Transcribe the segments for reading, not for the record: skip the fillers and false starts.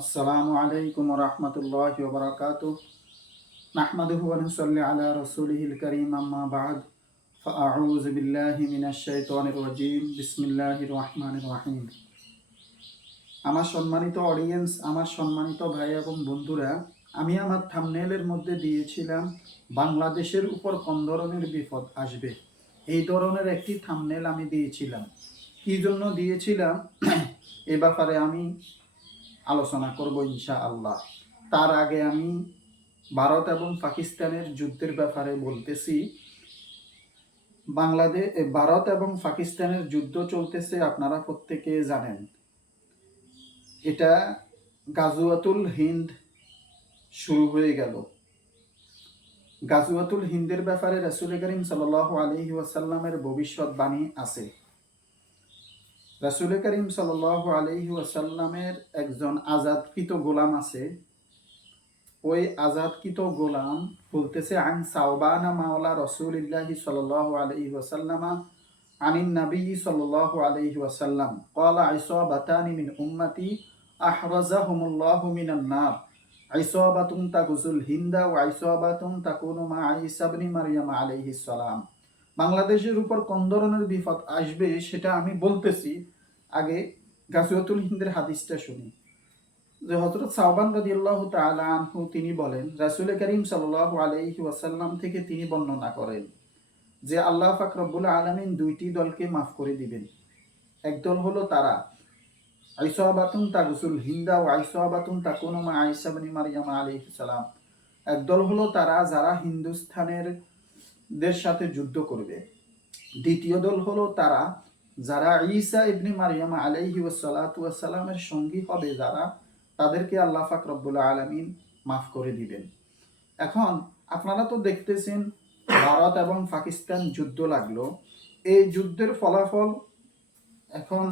আসসালামু আলাইকুম ওয়া রাহমাতুল্লাহি ওয়া বারাকাতুহু নাহমাদুহু ওয়া নুসাল্লি আলা রাসূলিহিল কারীম আম্মা বা'দ ফাআউযু বিল্লাহি মিনাশ শাইতানির রাজীম বিসমিল্লাহির রহমানির রহিম। আমার সম্মানিত অডিয়েন্স, আমার সম্মানিত ভাই এবং বন্ধুরা, আমি আমার থাম্বনেইলের মধ্যে দিয়েছিলাম বাংলাদেশের উপর কোন ধরনের বিপদ আসবে। এই ধরনের একটি থাম্বনেইল আমি দিয়েছিলাম। কি জন্য দিয়েছিলাম এ ব্যাপারে আমি আলোচনা করব ইনশাআল্লাহ। তার আগে আমি ভারত এবং পাকিস্তানের যুদ্ধের ব্যাপারে বলতেছি। ভারত এবং পাকিস্তানের যুদ্ধ চলতেছে, আপনারা প্রত্যেকে জানেন। এটা গাজওয়াতুল হিন্দ শুরু হয়ে গেল। গাজওয়াতুল হিন্দের ব্যাপারে রাসূল করিম সাল্লাল্লাহু আলাইহি ওয়াসাল্লামের ভবিষ্যৎবাণী আছে। রাসূল করিম সাল্লাল্লাহু আলাইহি ওয়াসাল্লামের একজন আজাদকৃত গোলাম আছে। ওই আজাদকৃত গোলাম বলতেছে, আন সাওবানা মাওলা রাসূলিল্লাহি সাল্লাল্লাহু আলাইহি ওয়াসাল্লামা আনিন নবী সাল্লাল্লাহু আলাইহি ওয়াসাল্লাম ক্বালা ইসাবাতানি মিন উম্মতি আহরাজাহুমুল্লাহু মিনান নার, ইসাবাতুন তাগুজুল হিন্দা ওয়া ইসাবাতুন তাকুনু মা ঈসা ইবনে মারইয়াম আলাইহিস সালাম। বাংলাদেশের উপর কোন ধরনের বিপদ আসবে সেটা আমি বলতেছি। আগে গাজওয়াতুল হিন্দের হাদিসটা শুনি। যে হযরত সাওবান রাদিয়াল্লাহু তাআলা আনহু তিনি বলেন, রাসূল করিম সাল্লাল্লাহু আলাইহি ওয়াসাল্লাম থেকে তিনি বর্ণনা করেন যে আল্লাহ পাক রব্বুল আলামিন দুইটি দলকে মাফ করে দিবেন। একদল হলো তারা ইসাবাতুন তাগুসুল হিন্দা ওয়া ইসাবাতুন তাকুনু মা ঈসা ইবনে মারইয়াম আলাইহিস সালাম। একদল হলো তারা যারা হিন্দুস্তানের দের সাথে যুদ্ধ করবে। দ্বিতীয় দল হলো তারা যারা ঈসা ইবনে মারইয়াম আলাইহি ওয়াসসালাতু ওয়াসসালামের সঙ্গী হবে, যারা তাদেরকে আল্লাহ পাক রব্বুল আলামিন মাফ করে দিবেন। এখন আপনারা তো দেখতেছেন ভারত এবং পাকিস্তান যুদ্ধ লাগলো। এই যুদ্ধের ফলাফল এখন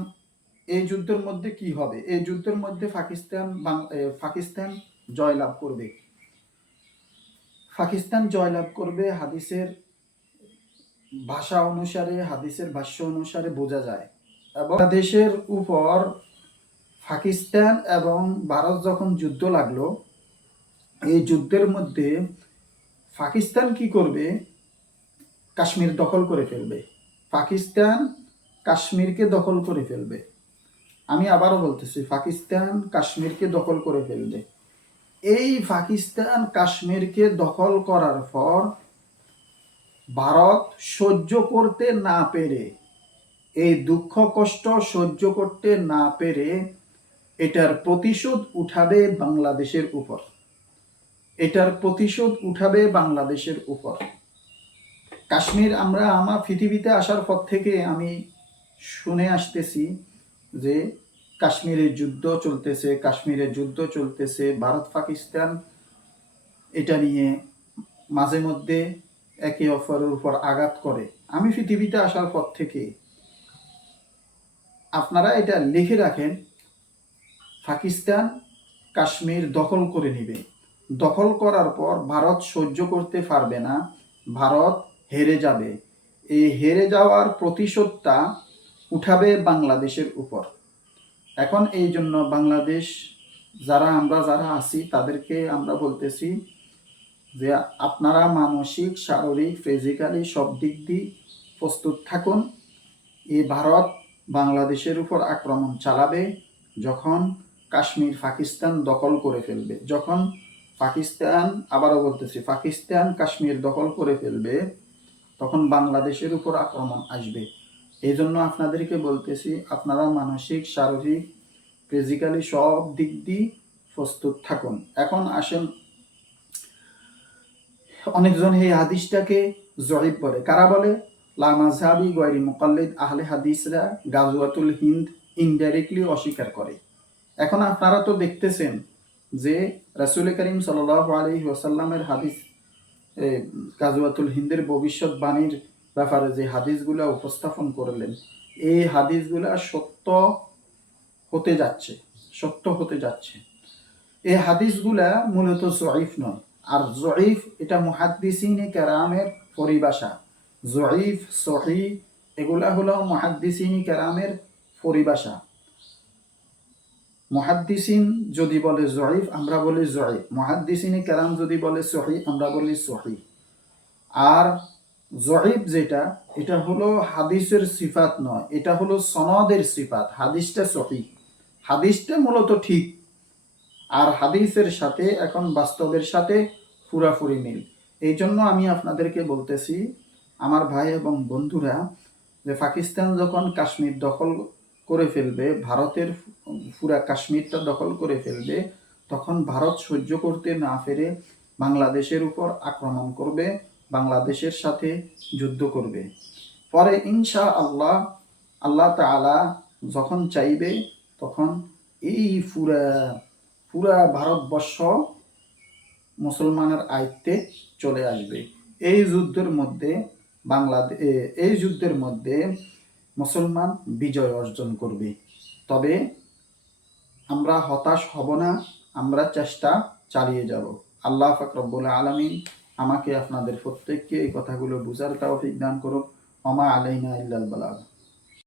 এই যুদ্ধের মধ্যে কি হবে? এই যুদ্ধের মধ্যে পাকিস্তান জয়লাভ করবে। পাকিস্তান জয়লাভ করবে হাদিসের ভাষা অনুসারে, হাদিসের ভাষ্য অনুসারে বোঝা যায়। এবং দেশের উপর পাকিস্তান এবং ভারত যখন যুদ্ধ লাগলো, এই যুদ্ধের মধ্যে পাকিস্তান কি করবে? কাশ্মীর দখল করে ফেলবে। পাকিস্তান কাশ্মীরকে দখল করে ফেলবে। আমি আবারও বলতেছি, পাকিস্তান কাশ্মীরকে দখল করে ফেলবে। এই পাকিস্তান কাশ্মীরকে দখল করার পর ভারত সহ্য করতে না পেরে, এই দুঃখ কষ্ট সহ্য করতে না পেরে এটার প্রতিশোধ উঠাবে বাংলাদেশের উপর। এটার প্রতিশোধ উঠাবে বাংলাদেশের উপর। কাশ্মীর, আমার পৃথিবীতে আসার পর থেকে আমি শুনে আসতেছি যে কাশ্মীরের যুদ্ধ চলতেছে, কাশ্মীরের যুদ্ধ চলতেছে। ভারত পাকিস্তান এটা নিয়ে মাঝে মধ্যে একে অপরের উপর আঘাত করে। আমি পৃথিবীতে আসার পর থেকে, আপনারা এটা লিখে রাখেন, পাকিস্তান কাশ্মীর দখল করে নেবে। দখল করার পর ভারত সহ্য করতে পারবে না, ভারত হেরে যাবে। এই হেরে যাওয়ার প্রতিশোধটা উঠাবে বাংলাদেশের উপর। এখন এই জন্য বাংলাদেশ আমরা যারা আছি তাদেরকে আমরা বলতেছি যে আপনারা মানসিক, শারীরিক, ফিজিক্যালি সব দিক দিয়ে প্রস্তুত থাকুন। এই ভারত বাংলাদেশের উপর আক্রমণ চালাবে যখন কাশ্মীর পাকিস্তান দখল করে ফেলবে। যখন পাকিস্তান, আবারও বলতেছি, পাকিস্তান কাশ্মীর দখল করে ফেলবে, তখন বাংলাদেশের উপর আক্রমণ আসবে। এই জন্য আপনাদেরকে বলতেছি, আপনারা মানসিক, শারীরিক, ফিজিক্যালি সব দিক দিয়ে প্রস্তুত থাকুন। এখন আসেন, অনেকজন এই হাদিসটাকে জয়ীফ বলে। কারা বলে? লা মাযহাবি গায়রি মুকাল্লিদ আহলে হাদিসরা গাজওয়াতুল হিন্দ ইনডাইরেক্টলি অস্বীকার করে। এখন আপনারা তো দেখতেছেন যে রাসূল করিম সাল্লাল্লাহু আলাইহি ওয়াসাল্লামের হাদিস, গাজওয়াতুল হিন্দের ভবিষ্যৎবাণীর ব্যাপারে যে হাদিসগুলা উপস্থাপন করলেন, এই হাদিসগুলা সত্য হতে যাচ্ছে, সত্য হতে যাচ্ছে। এই হাদিসগুলা মূলত জয়ীফ নয়। আর জয়ীফ এটা মুহাদ্দিসিনে কেরামের পরিভাষা। জয়ীফ, সহিহ এগুলা হলো মুহাদ্দিসিনে কেরামের পরিভাষা। মুহাদ্দিসিন যদি বলে জয়ীফ, আমরা বলি জয়ীফ। মুহাদ্দিসিনে কেরাম যদি বলে সহি, আমরা বলি সহি। আর জয়ীফ যেটা, এটা হলো হাদিসের সিফাত নয়, এটা হলো সনদের সিফাত। হাদিসটা সহি, হাদিসটা মূলত ঠিক, আর হাদিসের সাথে এখন বাস্তবের সাথে পুরাপুরি মিল। এই জন্য আমি আপনাদেরকে বলতেছি, আমার ভাই এবং বন্ধুরা, যে পাকিস্তান যখন কাশ্মীর দখল করে ফেলবে, ভারতের পুরা কাশ্মীরটা দখল করে ফেলবে, তখন ভারত সহ্য করতে না পেরে বাংলাদেশের উপর আক্রমণ করবে, বাংলাদেশের সাথে যুদ্ধ করবে। পরে ইনশা আল্লাহ, আল্লাহ তাআলা যখন চাইবে, তখন এই পুরা পুরা ভারতবর্ষ মুসলমানের আয়ত্তে চলে আসবে। এই যুদ্ধের মধ্যে এই যুদ্ধের মধ্যে মুসলমান বিজয় অর্জন করবে। তবে আমরা হতাশ হব না, আমরা চেষ্টা চালিয়ে যাব। আল্লাহ পাক রব্বুল আলামিন আমাকে আপনাদের প্রত্যেককে এই কথাগুলো বুঝার তৌফিক দান করুক। ওমা আলাইনা ইল্লাল বালাগ।